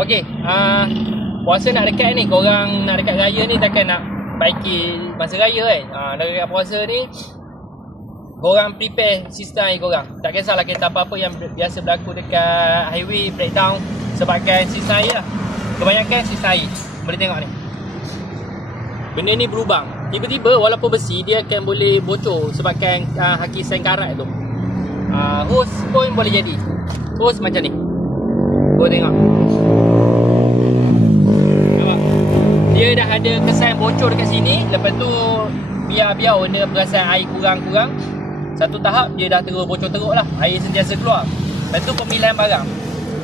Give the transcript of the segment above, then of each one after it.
Okey, puasa nak dekat ni, korang nak dekat raya ni takkan nak baiki masa raya kan. Nak dekat puasa ni, korang prepare sistem air korang. Tak kisahlah kereta apa-apa yang biasa berlaku dekat highway breakdown sebabkan sistem air lah. Kebanyakan sistem air. Boleh tengok ni. Benda ni berubang. Tiba-tiba walaupun besi, dia akan boleh bocor sebabkan hakisan karat tu. Hose pun boleh jadi. Hose macam ni. Korang tengok. Nampak? Dia dah ada kesan bocor dekat sini. Lepas tu biar benda perasan air kurang-kurang. Satu tahap dia dah terus bocor teruk lah. Air sentiasa keluar. Lepas tu pemilihan barang.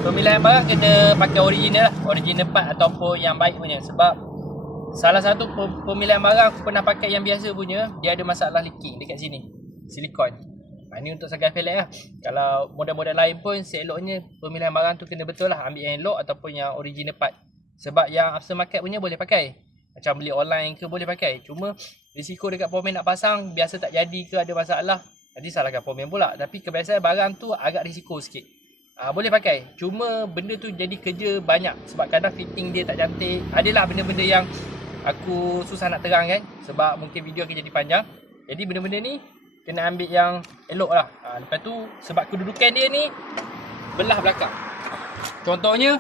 Pemilihan barang kena pakai original lah. Original part ataupun yang baik punya. Sebab salah satu pemilihan barang aku pernah pakai yang biasa punya, dia ada masalah leaking dekat sini. Silikon. Ini untuk sagai felek lah. Kalau model-model lain pun seeloknya pemilihan barang tu kena betul lah. Ambil yang elok ataupun yang original part. Sebab yang aftermarket punya boleh pakai. Macam beli online ke boleh pakai. Cuma risiko dekat pomen nak pasang biasa tak jadi ke ada masalah. Nanti salahkan pomen pula. Tapi kebiasaan barang tu agak risiko sikit. Boleh pakai. Cuma benda tu jadi kerja banyak. Sebab kadang fitting dia tak cantik. Adalah benda-benda yang aku susah nak terang kan. Sebab mungkin video akan jadi panjang. Jadi benda-benda ni kena ambil yang elok lah. Lepas tu sebab kedudukan dia ni belah belakang. Contohnya,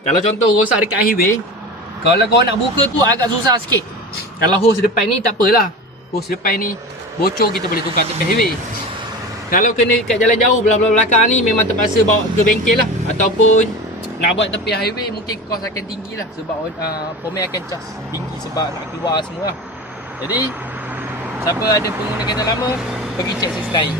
kalau contoh rosak dekat highway, kalau kau nak buka tu agak susah sikit. Kalau hose depan ni tak apalah. Hose depan ni bocor kita boleh tukar tepi highway. Kalau kena kat jalan jauh belah belakang ni memang terpaksa bawa ke bengkel lah. Ataupun nak buat tepi highway mungkin kos akan tinggi lah. Sebab pomen akan cas tinggi sebab nak keluar semua lah. Jadi siapa ada pengguna kereta lama, pergi cek sistem air.